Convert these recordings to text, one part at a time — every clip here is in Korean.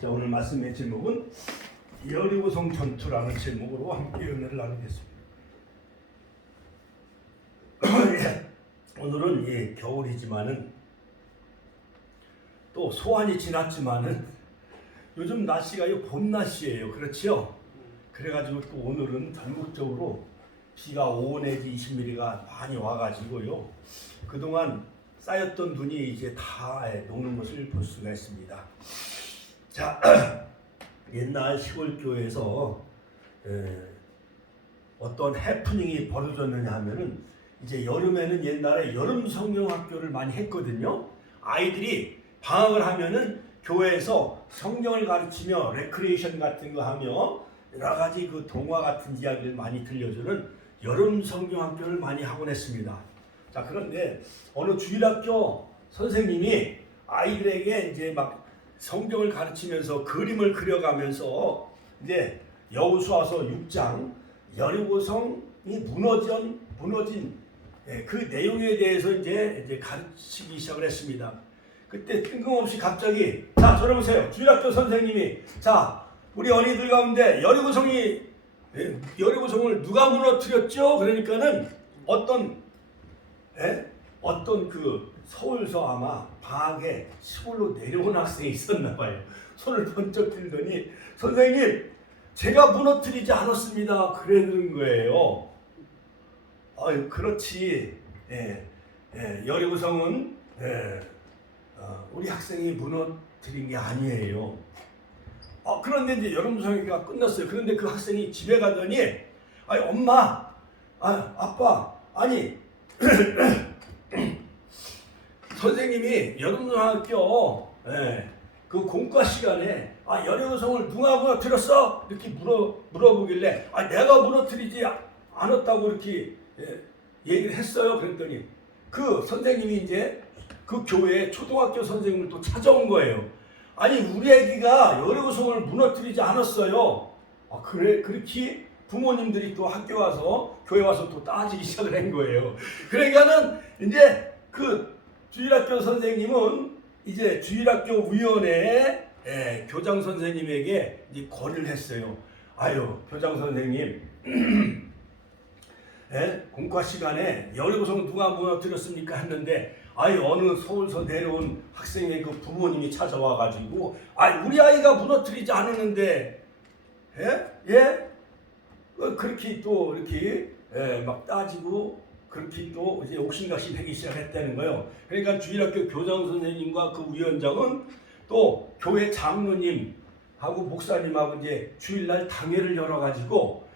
자, 오늘 말씀의 제목은 여리고성 전투라는 제목으로 함께 은혜를 나누겠습니다. 오늘은 겨울이지만은 또 소환이 지났지만은 요즘 날씨가 봄 날씨예요. 그렇죠? 그래가지고 또 오늘은 전국적으로 비가 5 내지 20mm가 많이 와가지고요. 그동안 쌓였던 눈이 이제 다 녹는 것을 볼 수가 있습니다. 자, 옛날 시골 교회에서 어떤 해프닝이 벌어졌느냐 하면은 이제 여름에는 옛날에 여름 성경학교를 많이 했거든요. 아이들이 방학을 하면은 교회에서 성경을 가르치며 레크레이션 같은 거 하며 여러 가지 그 동화 같은 이야기를 많이 들려주는 여름 성경학교를 많이 하곤 했습니다. 자, 그런데 어느 주일학교 선생님이 아이들에게 이제 막 성경을 가르치면서 그림을 그려가면서 이제 여호수아서 6장 여리고성이 무너진 그 내용에 대해서 이제 가르치기 시작을 했습니다. 그때 뜬금없이 갑자기 자, 저를 보세요. 주일학교 선생님이 자, 우리 어린이들 가운데 여리고성을 누가 무너뜨렸죠? 그러니까는 어떤 그 서울서 아마 방학에 시골로 내려온 학생이 있었나 봐요. 손을 번쩍 들더니 선생님, 제가 무너뜨리지 않았습니다. 그러는 거예요. 아유, 그렇지. 여리고성은 우리 학생이 무너뜨린 게 아니에요. 그런데 이제 여름성회가 끝났어요. 그런데 그 학생이 집에 가더니 아니 엄마, 아빠, 아니 선생님이 여름성학교 그 공과 시간에 여리고성을 누가 무너뜨렸어? 이렇게 물어보길래 내가 무너뜨리지 않았다고 이렇게 얘기를 했어요. 그랬더니 그 선생님이 이제 그 교회에 초등학교 선생님을 또 찾아온 거예요. 아니 우리 애기가 여리고성을 무너뜨리지 않았어요. 그래? 그렇게 부모님들이 또 학교 와서 교회 와서 또 따지기 시작을 한 거예요. 그러니까는 이제 그 주일학교 선생님은 이제 주일학교 위원회 교장 선생님에게 이제 건의를 했어요. 아유, 교장 선생님, 공과 시간에 여리고성 누가 무너뜨렸습니까? 했는데 어느 서울서 내려온 학생의 그 부모님이 찾아와가지고 우리 아이가 무너뜨리지 않았는데 그렇게 또 이렇게 막 따지고 그렇게 또 이제 옥신각신하기 시작했다는 거예요. 그러니까 주일학교 교장 선생님과 그 위원장은 또 교회 장로님하고 목사님하고 이제 주일날 당회를 열어가지고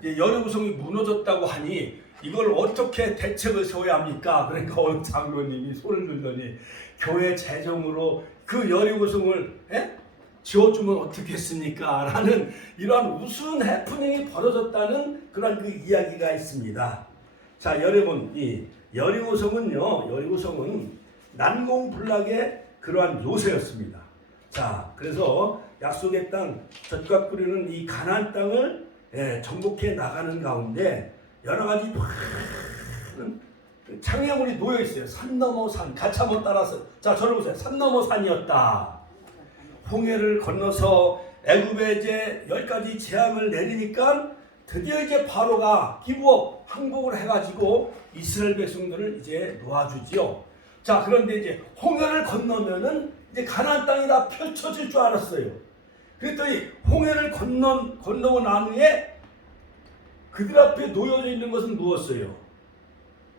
이제 여리고성이 무너졌다고 하니 이걸 어떻게 대책을 세워야 합니까? 그러니까 어느 장로님이 손을 들더니 교회 재정으로 그 여리고성을 지어주면 어떻겠습니까? 라는 이러한 우스운 해프닝이 벌어졌다는 그런 그 이야기가 있습니다. 자, 여러분, 이 여리고성은 난공불락의 그러한 요새였습니다. 자, 그래서 약속의 땅, 젖과 꿀이는 이 가나안 땅을 정복해 나가는 가운데 여러 가지 많은 창의물이 놓여 있어요. 산 넘어 산, 같이 한번 따라서 자, 저를 보세요. 산 넘어 산이었다. 홍해를 건너서 애굽에 이제 10가지 재앙을 내리니까 드디어 이제 바로가 기부업 항복을 해가지고 이스라엘 백성들을 이제 놓아주지요. 자, 그런데 이제 홍해를 건너면은 이제 가나안 땅이 다 펼쳐질 줄 알았어요. 그랬더니 홍해를 건너고 난 후에 그들 앞에 놓여져 있는 것은 무엇이었어요?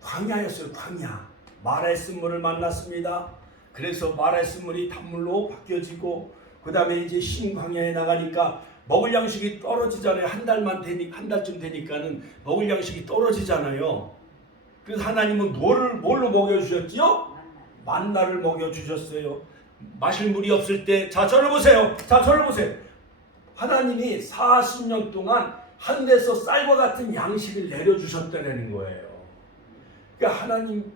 광야였어요. 광야. 마라의 쓴물을 만났습니다. 그래서 마라의 쓴물이 단물로 바뀌어지고 그 다음에 이제 신광야에 나가니까 먹을 양식이 떨어지잖아요. 한 달쯤 되니까는 먹을 양식이 떨어지잖아요. 그래서 하나님은 뭘로 먹여주셨지요? 만나를 먹여주셨어요. 마실 물이 없을 때, 자, 저를 보세요. 하나님이 40년 동안 하늘에서 쌀과 같은 양식을 내려주셨다는 거예요. 그러니까 하나님은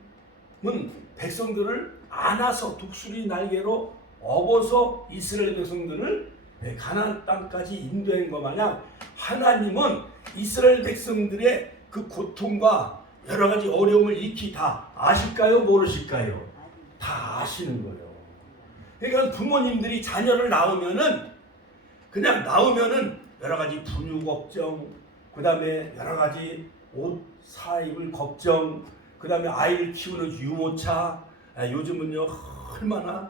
백성들을 안아서 독수리 날개로 업어서 이스라엘 백성들을 가나안 땅까지 인도한 것 마냥 하나님은 이스라엘 백성들의 그 고통과 여러 가지 어려움을 익히 다 아실까요? 모르실까요? 다 아시는 거예요. 그러니까 부모님들이 자녀를 낳으면은 그냥 낳으면은 여러 가지 분유 걱정, 그 다음에 여러 가지 옷 사입을 걱정, 그 다음에 아이를 키우는 유모차, 요즘은요 얼마나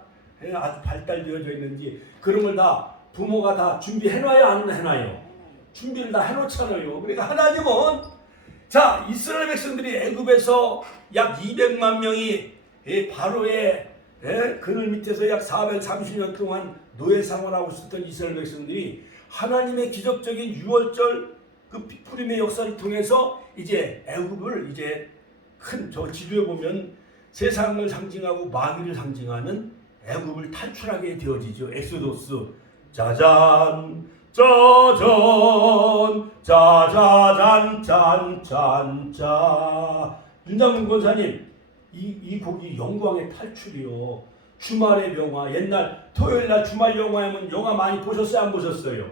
아주 발달되어져 있는지 그런 걸 다 부모가 다 준비해놔요, 안 해놔요? 준비를 다 해놓잖아요. 그러니까 하나님은 자 이스라엘 백성들이 애굽에서 약 200만 명이 바로의 그늘 밑에서 약 430년 동안 노예 생활하고 있었던 이스라엘 백성들이 하나님의 기적적인 6월절 그 푸림의 역사를 통해서 이제 애굽을 이제 큰 저 지도에 보면 세상을 상징하고 마귀를 상징하는 애굽을 탈출하게 되어지죠. 엑소도스 짜잔 짜잔 짜자잔 짠짠짜. 윤장군 권사님 이 곡이 영광의 탈출이요. 주말의 명화. 옛날 토요일날 주말 영화에는 영화 많이 보셨어요? 안 보셨어요?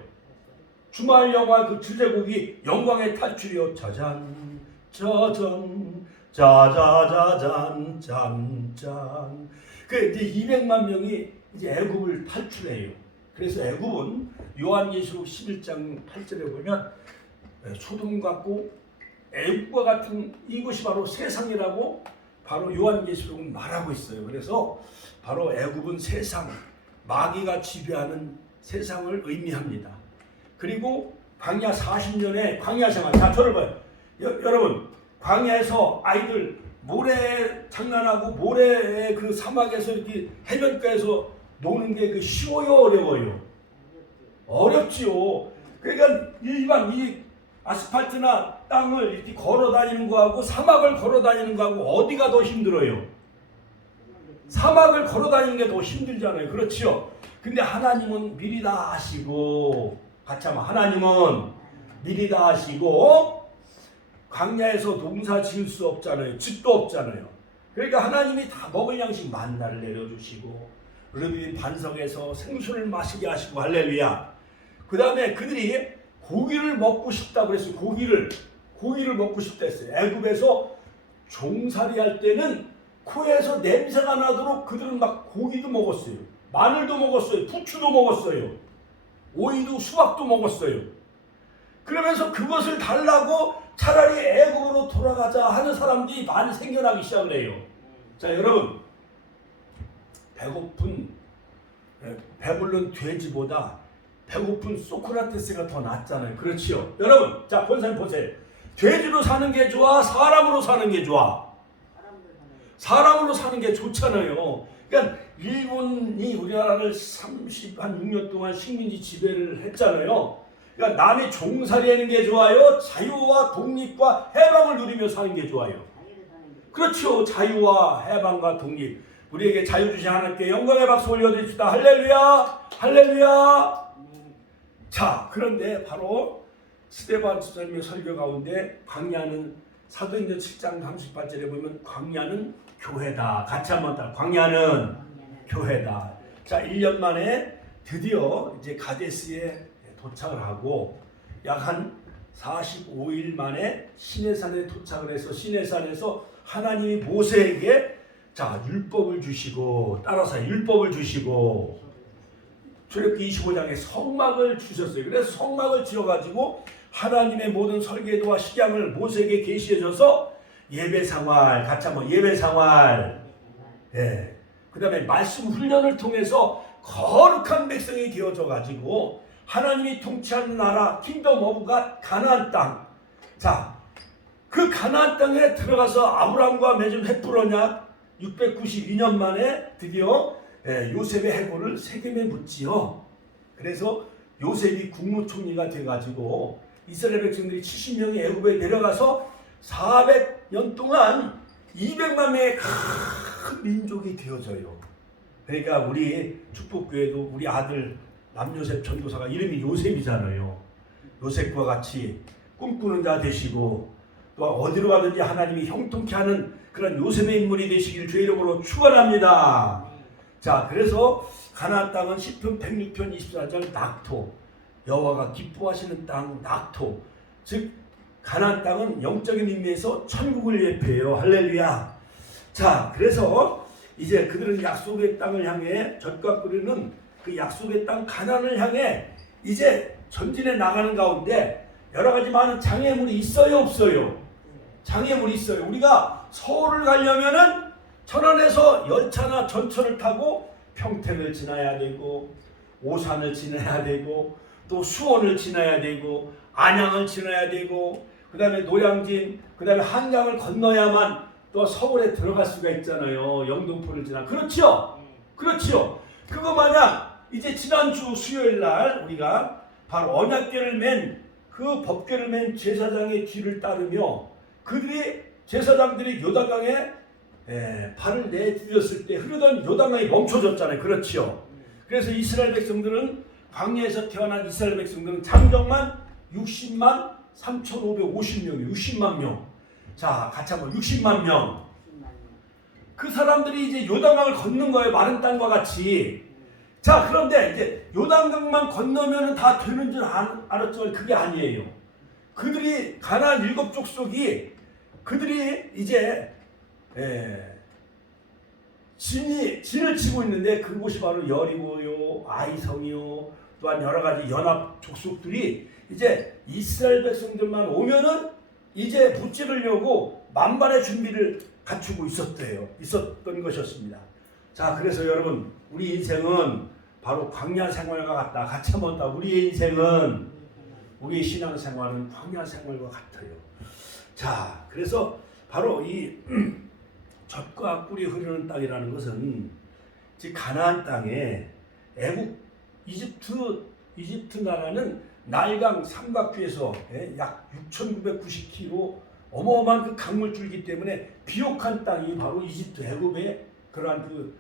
주말 영화 그 주제곡이 영광의 탈출이요. 짜잔 짜잔 짜자자잔 짠짠. 그 이제 200만 명이 이제 애굽을 탈출해요. 그래서 애굽은 요한계시록 11장 8절에 보면 소돔 같고 애굽과 같은 이곳이 바로 세상이라고 바로 요한계시록은 말하고 있어요. 그래서 바로 애굽은 세상, 마귀가 지배하는 세상을 의미합니다. 그리고 광야 40년의 광야 생활. 자, 저를 봐요. 여러분, 광야에서 아이들 모래 장난하고 모래 그 사막에서 이렇게 해변가에서 노는 게 그 쉬워요, 어려워요? 어렵지요. 그러니까 일반 이 아스팔트나 땅을 이렇게 걸어 다니는 거하고 사막을 걸어 다니는 거하고 어디가 더 힘들어요? 사막을 걸어 다니는 게 더 힘들잖아요. 그렇지요? 근데 하나님은 미리 다 아시고, 같이 하면 하나님은 미리 다 아시고 광야에서 농사 지을 수 없잖아요. 집도 없잖아요. 그러니까 하나님이 다 먹을 양식 만나를 내려주시고 르빈 반석에서 생수를 마시게 하시고 할렐루야. 그 다음에 그들이 고기를 먹고 싶다 그랬어요. 고기를 먹고 싶다 했어요. 애굽에서 종살이 할 때는 코에서 냄새가 나도록 그들은 막 고기도 먹었어요. 마늘도 먹었어요. 부추도 먹었어요. 오이도 수박도 먹었어요. 그러면서 그것을 달라고 차라리 애굽으로 돌아가자 하는 사람들이 많이 생겨나기 시작을 해요. 자, 여러분, 배고픈 배불른 돼지보다 배고픈 소크라테스가 더 낫잖아요. 그렇지요? 여러분, 자, 권사님 보세요. 돼지로 사는 게 좋아? 사람으로 사는 게 좋아? 사람으로 사는 게 좋잖아요. 그러니까 일본이 우리나라를 36년 동안 식민지 지배를 했잖아요. 그러니까 남의 종살이 하는 게 좋아요? 자유와 독립과 해방을 누리며 사는 게 좋아요? 그렇죠. 자유와 해방과 독립. 우리에게 자유 주신 하나님께 영광의 박수 올려드립시다. 할렐루야! 할렐루야! 자, 그런데 바로 스데반 집사님의 설교 가운데 광야는 사도행전 7장 38절에 보면 광야는 교회다. 같이 한번 따라. 광야는 교회다. 자, 1년 만에 드디어 이제 가데스에 도착을 하고 약 한 45일 만에 시내산에 도착을 해서 시내산에서 하나님이 모세에게 자 율법을 주시고 따라서 율법을 주시고 출애굽기 25장에 성막을 주셨어요. 그래서 성막을 지어가지고 하나님의 모든 설계도와 식양을 모세에게 계시해줘서 예배생활 같이 한번 예배생활 예. 그 다음에 말씀 훈련을 통해서 거룩한 백성이 되어져 가지고 하나님이 통치하는 나라 킹덤 오브 갓 가나안 땅. 자, 그 가나안 땅에 들어가서 아브라함과 맺은 헷불어냐 692년 만에 드디어 요셉의 해골을 세겜에 묻지요. 그래서 요셉이 국무총리가 돼가지고 이스라엘 백성들이 70명이 애굽에 내려가서 400년 동안 200만 명의 큰 민족이 되어져요. 그러니까 우리 축복교회도 우리 아들 남요셉 전도사가 이름이 요셉이잖아요. 요셉과 같이 꿈꾸는 자 되시고 또 어디로 가든지 하나님이 형통케 하는 그런 요셉의 인물이 되시길 주의 이름으로 축원합니다. 자, 그래서 가나안 땅은 시편 106편 24절 낙토, 여호와가 기뻐하시는 땅 낙토. 즉 가나안 땅은 영적인 의미에서 천국을 예표해요. 할렐루야. 자, 그래서 이제 그들은 약속의 땅을 향해 젖과 꿀이는 그 약속의 땅 가나안을 향해 이제 전진해 나가는 가운데 여러 가지 많은 장애물이 있어요, 없어요? 장애물이 있어요. 우리가 서울을 가려면은 천안에서 열차나 전철을 타고 평택을 지나야 되고 오산을 지나야 되고 또 수원을 지나야 되고 안양을 지나야 되고 그 다음에 노량진 그 다음에 한강을 건너야만 또 서울에 들어갈 수가 있잖아요. 영등포를 지나. 그렇죠? 그렇죠. 그거 마냥 이제 지난주 수요일날 우리가 바로 언약궤를 맨 그 법궤를 맨 제사장의 뒤를 따르며 그들이 제사장들이 요단강에 발을 내디뎠을 때 흐르던 요단강이 멈춰졌잖아요. 그렇죠? 그래서 이스라엘 백성들은 광야에서 태어난 이스라엘 백성들은 장정만 60만 3,550명이에요. 60만 명. 자, 같이 한번 60만 명. 그 사람들이 이제 요단강을 걷는 거예요. 마른 땅과 같이. 자, 그런데 이제 요단강만 건너면 다 되는 줄 알았지만 그게 아니에요. 그들이 가나안 7 족속이 그들이 이제 진을 치고 있는데 그곳이 바로 여리고요, 아이성이요, 또한 여러 가지 연합 족속들이 이제 이스라엘 백성들만 오면은 이제 무찌르려고 만반의 준비를 갖추고 있었던 것이었습니다. 자, 그래서 여러분, 우리 인생은 바로 광야 생활과 같다. 같이 한번 더. 우리의 인생은, 우리의 신앙 생활은 광야 생활과 같아요. 자, 그래서 바로 이 젖과 꿀이 흐르는 땅이라는 것은 즉 가나안 땅에 이집트 나라는 나일강 삼각교에서 약 6,990km 어마어마한 그 강물줄기 때문에 비옥한 땅이 바로 이집트 애굽의 그러한 그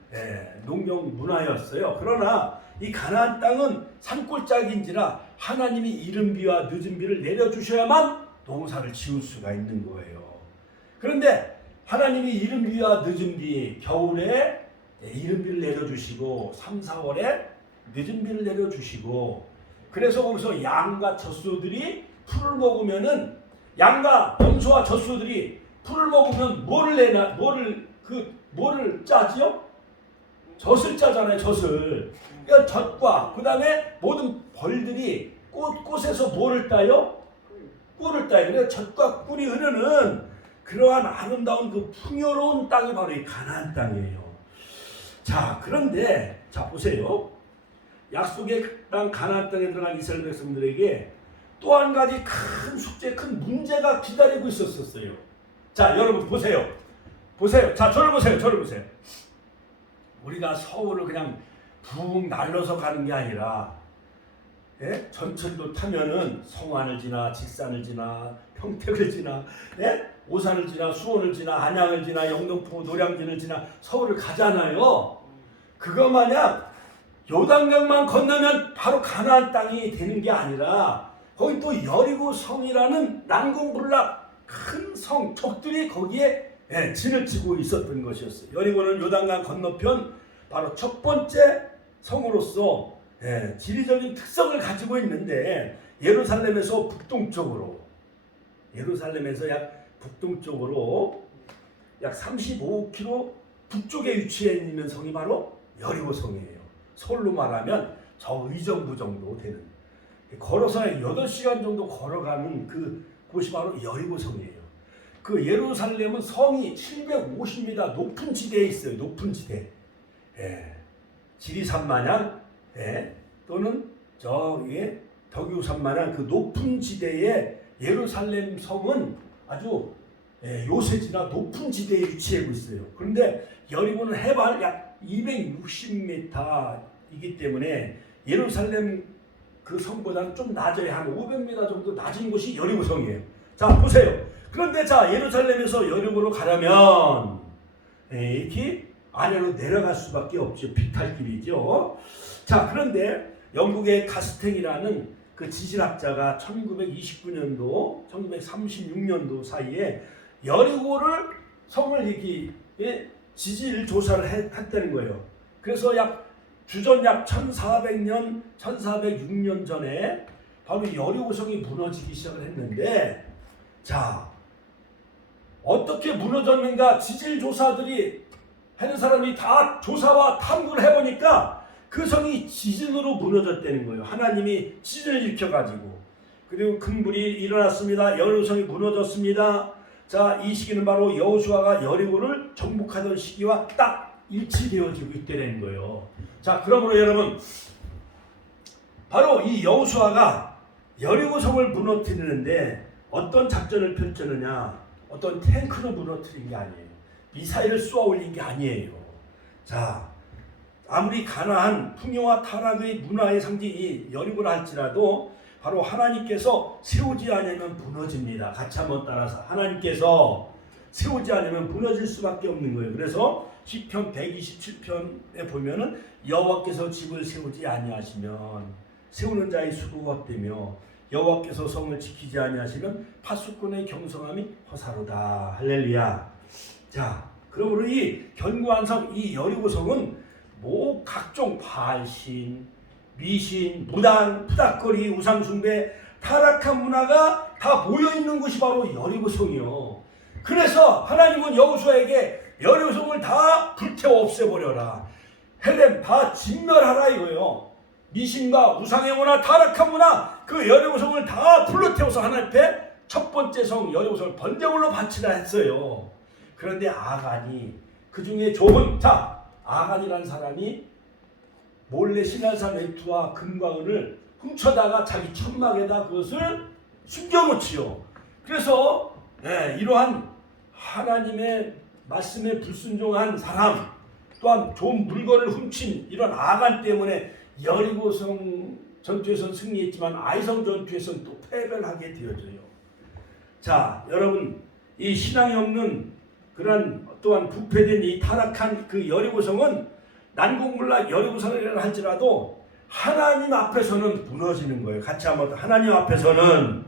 농경 문화였어요. 그러나 이 가나안 땅은 산골짜기인지라 하나님이 이른 비와 늦은 비를 내려주셔야만 농사를 지을 수가 있는 거예요. 그런데 하나님이 이른 비와 늦은 비, 겨울에 이른 비를 내려주시고 3, 4월에 늦은 비를 내려주시고 그래서 거기서 양과 젖소들이 풀을 먹으면은 양과 염소와 젖소들이 풀을 먹으면 뭐를 짜지요? 젖을 짜잖아요. 젖을. 그러니까 젖과 그 다음에 모든 벌들이 꽃에서 뭐를 따요? 꿀을 따요. 그래서 젖과 꿀이 흐르는 그러한 아름다운 그 풍요로운 땅이 바로 이 가나안 땅이에요. 자, 그런데 자 보세요. 약속의 땅 가나안 땅에 들어간 이스라엘 백성들에게 또 한 가지 큰 숙제, 큰 문제가 기다리고 있었어요. 자, 여러분 보세요. 자, 저를 보세요. 우리가 서울을 그냥 붕 날려서 가는 게 아니라 전철도 타면은 성안을 지나 직산을 지나 평택을 지나 오산을 지나 수원을 지나 안양을 지나 영등포 노량진을 지나 서울을 가잖아요. 그거 마냥 요단강만 건너면 바로 가나안 땅이 되는 게 아니라 거기 또 여리고 성이라는 난공불락 큰 성 적들이 거기에 진을 치고 있었던 것이었어요. 여리고는 요단강 건너편 바로 첫 번째 성으로서 지리적인 특성을 가지고 있는데 예루살렘에서 북동쪽으로 약 35km 북쪽에 위치해 있는 성이 바로 여리고 성이에요. 서울로 말하면 저 의정부 정도 되는 걸어서 8시간 정도 걸어가는 그 곳이 바로 여리고 성이에요. 그 예루살렘은 성이 750m 높은 지대에 있어요. 높은 지대. 지리산 마냥 또는 저기 덕유산 마냥 그 높은 지대에 예루살렘 성은 아주 요새지나 높은 지대에 위치하고 있어요. 그런데 여리고는 해발 약 260m이기 때문에 예루살렘 그 성보다는 좀 낮아요. 한 500m 정도 낮은 곳이 여리고 성이에요. 자, 보세요. 그런데 자, 예루살렘에서 여리고로 가려면 이렇게 아래로 내려갈 수밖에 없죠. 비탈길이죠. 자, 그런데 영국의 가스탱이라는 그 지질학자가 1929년도, 1936년도 사이에 여리고를 성을 이렇게 지질 조사를 했다는 거예요. 그래서 주전 약 1400년, 1406년 전에 바로 여리고성이 무너지기 시작을 했는데, 자, 어떻게 무너졌는가 지질 조사들이 하는 사람이 다 조사와 탐구를 해보니까 그 성이 지진으로 무너졌다는 거예요. 하나님이 지진을 일으켜가지고. 그리고 큰 불이 일어났습니다. 여리고성이 무너졌습니다. 자, 이 시기는 바로 여호수아가 여리고를 정복하던 시기와 딱 일치되어지고 있다는 거예요. 자, 그러므로 여러분, 바로 이 여호수아가 여리고성을 무너뜨리는데 어떤 작전을 펼쳤느냐? 어떤 탱크로 무너뜨린 게 아니에요. 미사일을 쏘아 올린 게 아니에요. 자, 아무리 가나안 풍요와 타락의 문화의 상징이 여리고라 할지라도 바로 하나님께서 세우지 않으면 무너집니다. 같이 한번 따라서 하나님께서 세우지 않으면 무너질 수밖에 없는 거예요. 그래서 시편 127편에 보면은 여호와께서 집을 세우지 아니하시면 세우는 자의 수고가 헛되며 여호와께서 성을 지키지 아니하시면 파수꾼의 경성함이 허사로다. 할렐루야. 자, 그러므로 이 견고한 성, 이 여리고성은 뭐 각종 바알신, 미신, 무당, 푸닥거리, 우상숭배, 타락한 문화가 다 모여있는 곳이 바로 여리고성이요. 그래서 하나님은 여호수아에게 여리고성을 다 불태워 없애버려라. 헬렘 다 진멸하라 이거예요. 미신과 우상의 문화, 타락한 문화, 그 여리고성을 다 불러태워서 하나님 앞에 첫 번째 성 여리고성을 번제물로 바치라 했어요. 그런데 아간이 그 중에 좋은 아간이라는 사람이 몰래 신할산 웨투와 금과 은을 훔쳐다가 자기 천막에다 그것을 숨겨놓지요. 그래서 이러한 하나님의 말씀에 불순종한 사람, 또한 좋은 물건을 훔친 이런 아간 때문에 여리고성 전투에서는 승리했지만 아이성 전투에서는 또 패배를 하게 되어져요. 자, 여러분, 이 신앙이 없는 그런 또한 부패된 이 타락한 그 여리고성은 난공불락 여리고성이라 할지라도 하나님 앞에서는 무너지는 거예요. 같이 한번 하나님 앞에서는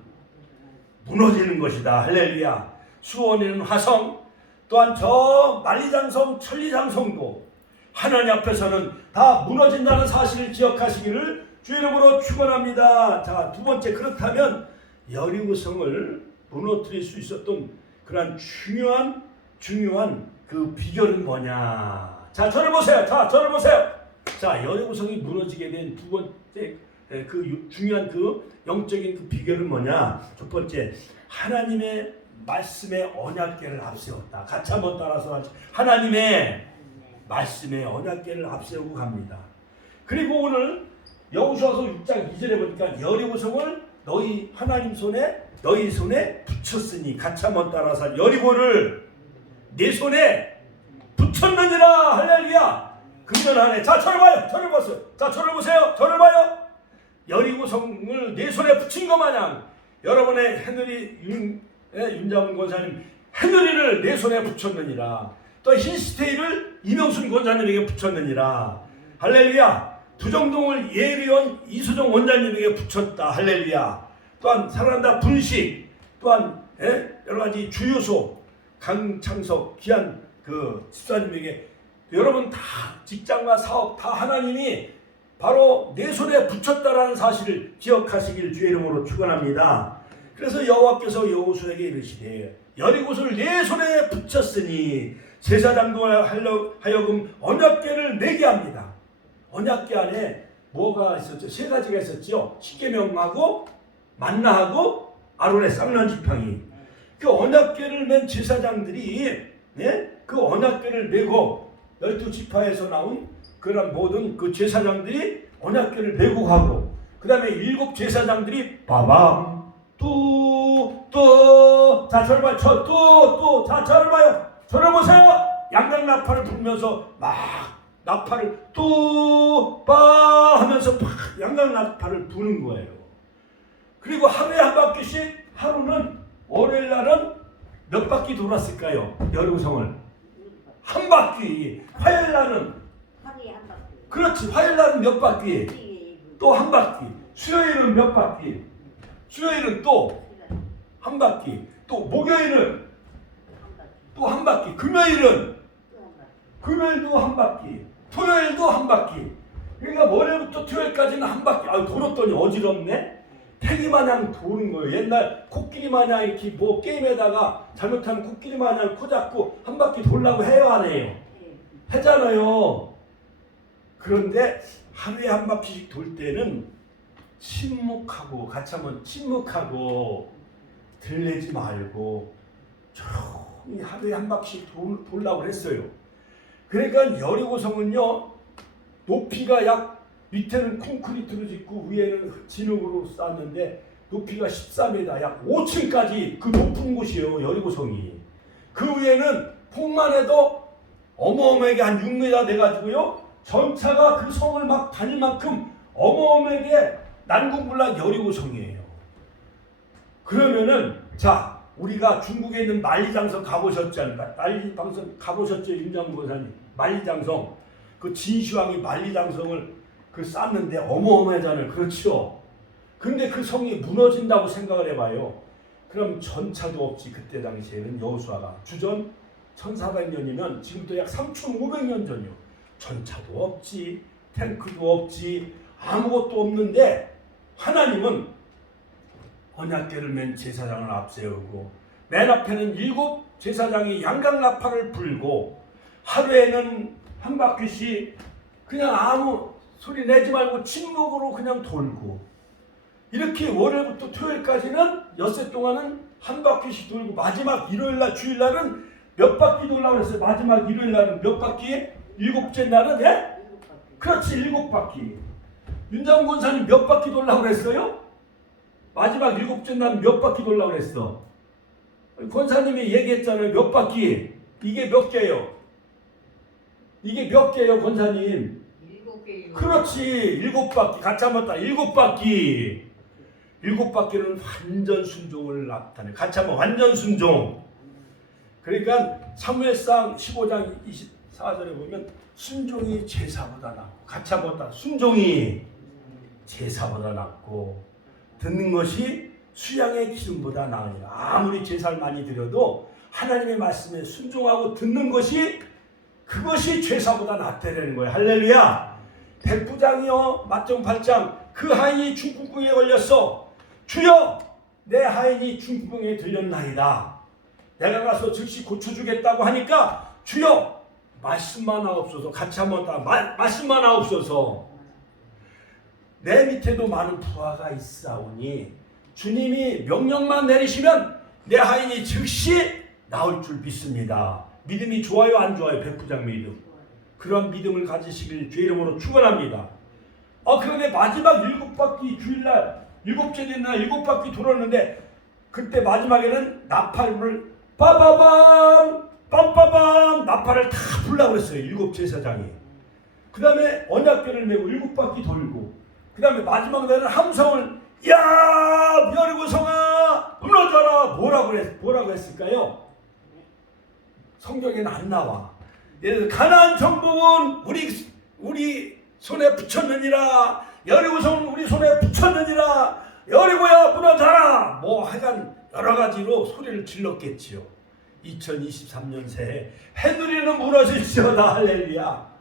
무너지는 것이다. 할렐루야. 수원에는 화성, 또한 저 만리장성, 천리장성도 하나님 앞에서는 다 무너진다는 사실을 기억하시기를 주의 이름으로 축원합니다. 자, 두 번째, 그렇다면 여리고성을 무너뜨릴 수 있었던 그런 중요한 그 비결은 뭐냐? 자, 저를 보세요. 자, 여리고성이 무너지게 된 두 번째 그 중요한 그 영적인 그 비결은 뭐냐? 첫 번째, 하나님의 말씀의 언약궤를 앞세웠다. 같이 한번 따라서 하나님의 말씀의 언약궤를 앞세우고 갑니다. 그리고 오늘 여호수아서 6장 2절에 보니까 여리고성을 너희 하나님 손에 너희 손에 붙였으니, 같이 한번 따라서 여리고를 내 손에 붙였느니라. 할렐루야. 금년하네. 자, 저를 봐요. 저를 보세요. 자, 저를 보세요. 저를 봐요. 여리고성을 내 손에 붙인 것 마냥 여러분의 해누리 윤자문 권사님 해누리를 내 손에 붙였느니라. 또 흰스테이를 이명순 권사님에게 붙였느니라. 할렐루야. 두정동을 예리원 이수정 원장님에게 붙였다. 할렐루야. 또한 사랑한다 분식, 또한 여러 가지 주유소 강창석 귀한 그 집사님에게, 여러분 다 직장과 사업 다 하나님이 바로 내 손에 붙였다라는 사실을 기억하시길 주의 이름으로 축원합니다. 그래서 여호와께서 여호수아에게 이르시되 여리고성을 내 손에 붙였으니 제사장도 하여금 언약궤를 내게 합니다. 언약궤 안에 뭐가 있었죠? 세 가지가 있었죠. 십계명하고 만나하고 아론의 쌍난 지팡이. 그 언약궤를 맨 제사장들이 그 언약궤를 메고 12지파에서 나온 그런 모든 그 제사장들이 언약궤를 메고 가고, 그 다음에 7 제사장들이 빠밤 뚜 자, 저를 봐요. 자, 저를 봐요. 저를 보세요. 양각 나팔을 불면서 막 나팔을 뚜빠 하면서 막 양각 나팔을 부는 거예요. 그리고 하루에 한 바퀴씩, 하루는 월요일 날은 몇 바퀴 돌았을까요? 여리고성을 한 바퀴. 화요일 날은 하루에 한 바퀴. 그렇지. 화요일 날은 몇 바퀴? 또 한 바퀴. 수요일은 몇 바퀴? 수요일은 또 한 바퀴. 또 목요일은 또 한 바퀴. 금요일은 금요일도 한 바퀴. 토요일도 한 바퀴. 그러니까 월요일부터 토요일까지는 한 바퀴. 돌았더니 어지럽네. 태기 마냥 도는 거예요. 옛날 코끼리 마냥 이렇게 뭐 게임에다가 잘못하면 코끼리 마냥 코 잡고 한 바퀴 돌라고 해요, 안 해요? 하잖아요. 그런데 하루에 한 바퀴씩 돌 때는 침묵하고, 같이 한번 침묵하고 들리지 말고 조용히 하루에 한 바퀴씩 돌라고 했어요. 그러니까 여리고성은요, 높이가 약, 밑에는 콘크리트로 짓고 위에는 진흙으로 쌓았는데 높이가 13m, 약 5층까지 그 높은 곳이에요, 여리고성이. 그 위에는 폭만 해도 어마어마하게 한 6m 돼가지고요, 전차가 그 성을 막 다닐 만큼 어마어마하게 난공불락 여리고성이에요. 그러면은, 자, 우리가 중국에 있는 만리장성 가보셨잖아요. 만리장성 가보셨죠, 임장군 권사님? 만리장성, 그 진시황이 만리장성을 그 쌓는데 어마어마하잖아요. 그렇죠? 근데 그 성이 무너진다고 생각을 해봐요. 그럼 전차도 없지. 그때 당시에는 여호수아가 주전 1400년이면 지금부터 약 3500년 전이요. 전차도 없지, 탱크도 없지, 아무것도 없는데 하나님은 언약궤를 맨 제사장을 앞세우고 맨 앞에는 7 제사장이 양강나팔을 불고 하루에는 한 바퀴씩 그냥 아무 소리 내지 말고 침묵으로 그냥 돌고, 이렇게 월요일부터 토요일까지는 엿새 동안은 한 바퀴씩 돌고, 마지막 일요일날 주일날은 몇 바퀴 돌라고 그랬어요. 마지막 일요일날은 몇 바퀴? 7째 날은, 예? 그렇지, 7바퀴. 윤장훈 권사님 몇 바퀴 돌라고 그랬어요? 마지막 7째 날은 몇 바퀴 돌라고 그랬어? 권사님이 얘기했잖아요. 몇 바퀴? 이게 몇 개요? 이게 몇 개요, 권사님? 7개요. 그렇지, 7바퀴. 같이 한번 딱 7바퀴. 7바퀴는 완전 순종을 나타내. 같이 한번 완전 순종. 그러니까 사무엘상 15장 24절에 보면 순종이 제사보다 낫고, 같이 한번 딱 순종이 제사보다 낫고 듣는 것이 수양의 기름보다 나으니라. 아무리 제사를 많이 드려도 하나님의 말씀에 순종하고 듣는 것이, 그것이 제사보다 낫다라는 거예요. 할렐루야. 백부장이요, 맞정 8장, 그 하인이 중풍병에 걸렸어. 주여, 내 하인이 중풍병에 들렸나이다. 내가 가서 즉시 고쳐주겠다고 하니까 주여, 말씀만 하옵소서. 같이 한번 다 말씀만 하옵소서. 내 밑에도 많은 부하가 있사오니 주님이 명령만 내리시면 내 하인이 즉시 나올 줄 믿습니다. 믿음이 좋아요, 안 좋아요? 백부장 믿음. 그런 믿음을 가지시길 주의 이름으로 축원합니다. 그런데 마지막 7바퀴, 주일날 7째 된 날 7바퀴 돌았는데, 그때 마지막에는 나팔을 빠바밤 빰빠밤 나팔을 다 불라고 그랬어요, 7 제사장이. 그 다음에 언약궤를 메고 7바퀴 돌고, 그 다음에 마지막 날은 함성을, 야 여리고성아 무너져라. 뭐라고 했을까요? 성경에는 안 나와. 예를 들어 가나안 정복은 우리 손에 붙였느니라, 여리고성은 우리 손에 붙였느니라, 여리고야 무너져라. 뭐 하여간 여러 가지로 소리를 질렀겠지요. 2023년 새해 해누리는 무너질지어다. 할렐루야.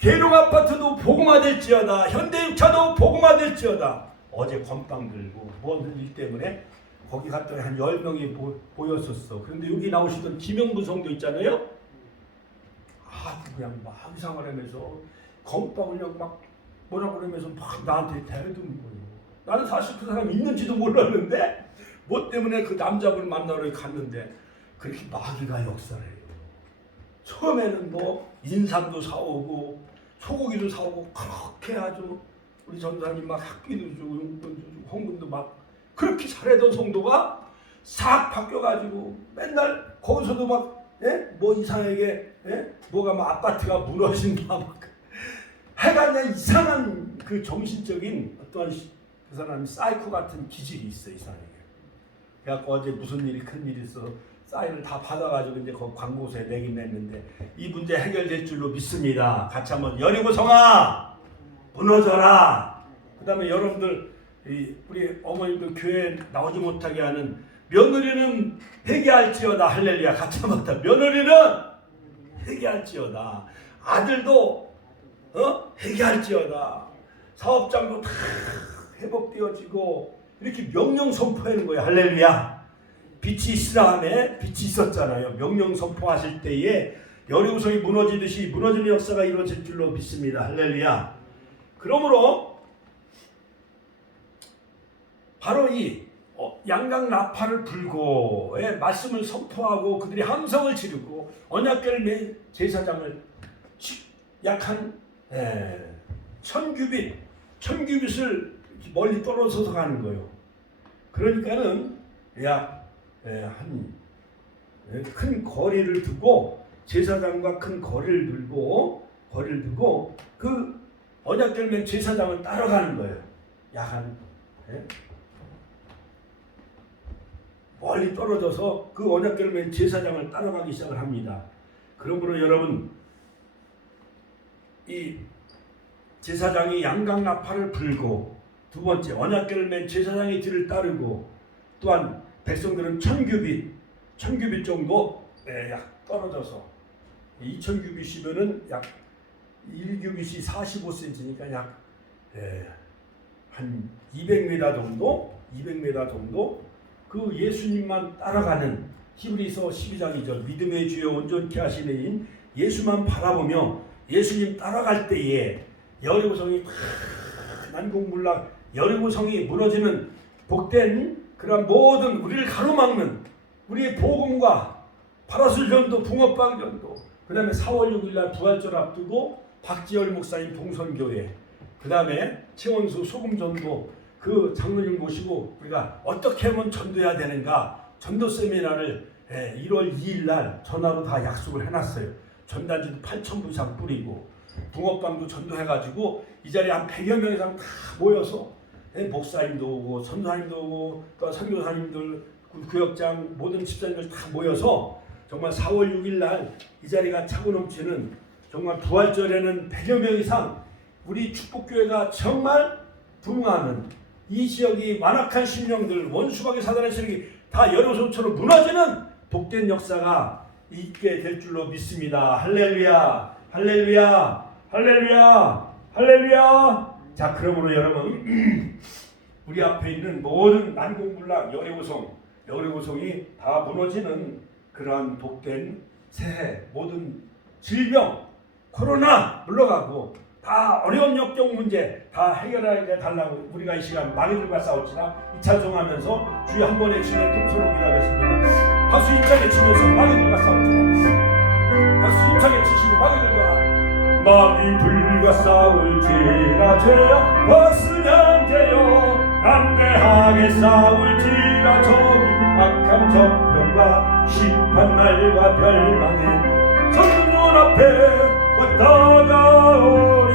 계룡 아파트도 복음화될지어다. 현대유차도 복음화될지어다. 어제 건빵 들고 뭔 일 때문에 거기 갔더니 한 10명이 보였었어. 그런데 여기 나오시던 김영부 성도 있잖아요. 그냥 막 이상을 하면서 건빵을 그냥 막 뭐라 그러면서 막 나한테 대드는 거예요. 나는 사실 그 사람이 있는지도 몰랐는데 뭐 때문에 그 남자분을 만나러 갔는데 그렇게 마귀가 역사를 해요. 처음에는 뭐 인삼도 사오고 소고기도 사오고 그렇게 아주 우리 전사님 막 학비도 주고 용돈도 주고 헌금도 막 그렇게 잘하던 성도가 싹 바뀌어가지고 맨날 거기서도 막 뭐 이상하게 뭐가 막 아파트가 무너진다 막 해가 그냥 이상한 그 정신적인 어떤 그 사람이 사이코 같은 기질이 있어, 이상하게. 그래갖고 어제 무슨 일이 큰 일이 있어서 사인을 다 받아가지고 이제 그 광고서에 내긴 냈는데 이 문제 해결될 줄로 믿습니다. 같이 한번 여리고성아 무너져라. 그 다음에 여러분들 우리 어머님들 교회에 나오지 못하게 하는 며느리는 회개할지어다. 할렐루야. 같이 한번 다 며느리는 회개할지어다. 아들도 회개할지어다. 사업장도 다 회복되어지고 이렇게 명령 선포하는 거예요. 할렐루야. 빛이 있으라함에 빛이 있었잖아요. 명령 선포하실 때에 여리고성이 무너지듯이 무너지는 역사가 이루어질 줄로 믿습니다. 할렐루야. 그러므로 바로 이 양강 나팔을 불고의 말씀을 선포하고 그들이 함성을 지르고 언약궤를 맨 제사장을 약 한 1000규빗을 멀리 떨어져서 가는 거예요. 그러니까는 약 한 큰 거리를 두고 제사장과 큰 거리를 두고 그 언약궤를 맨 제사장을 따라가는 거예요. 약 한 멀리 떨어져서 그 언약궤를 맨 제사장을 따라가기 시작을 합니다. 그러므로 여러분, 이 제사장이 양강 나팔을 불고, 두 번째 언약궤를 맨 제사장의 뒤를 따르고, 또한 백성들은 1000규빗 정도 약 떨어져서 2000규빗이면은 약 1규빗이 45cm니까 약 한 200m 정도 그 예수님만 따라가는 히브리서 12장 2절 믿음의 주여 온전케 하시는 인 예수만 바라보며 예수님 따라갈 때에 여리고성이 난공불락 여리고성이 무너지는 복된 그런 모든 우리를 가로막는 우리의 복음과 파라솔 전도, 붕어빵 전도, 그 다음에 4월 6일날 부활절 앞두고 박지열 목사님 봉선교회, 그 다음에 최원수 소금 전도 그 장로님 모시고 우리가 어떻게 하면 전도해야 되는가 전도 세미나를 1월 2일날 전화로 다 약속을 해놨어요. 전단지도 8,000부 이상 뿌리고 붕어빵도 전도해가지고 이 자리에 한 100여 명 이상 다 모여서 목사님도 오고 선사님도 오고 또 선교사님들 구역장 모든 집사님들 다 모여서 정말 4월 6일날 이 자리가 차고 넘치는 정말 부활절에는 100여 명 이상 우리 축복교회가 정말 부흥하는 이 지역이 완악한 심령들 원수박의 사단의 세력이 다 여리고성처럼 무너지는 복된 역사가 있게 될 줄로 믿습니다. 할렐루야, 할렐루야, 할렐루야, 할렐루야. 자, 그러므로 여러분 우리 앞에 있는 모든 난공불락 여리고성이 다 무너지는 그러한 복된 새해, 모든 질병, 코로나 물러가고 다 어려운 역경 문제 다 해결해 달라고 우리가 이 시간 마귀들과 싸울지나 이 찬송하면서 주여 한 번에 치면 통솔로 기도하겠습니다. 박수 힘차게 치면서 마귀들과 싸울지나 박수 힘차게 치시면 마귀들과 싸울지나 죄야 벗으면 되요 담대하게 싸울지나 저기 악한 적병과 심판날과 멸망의 성문 앞에 곧 다가오리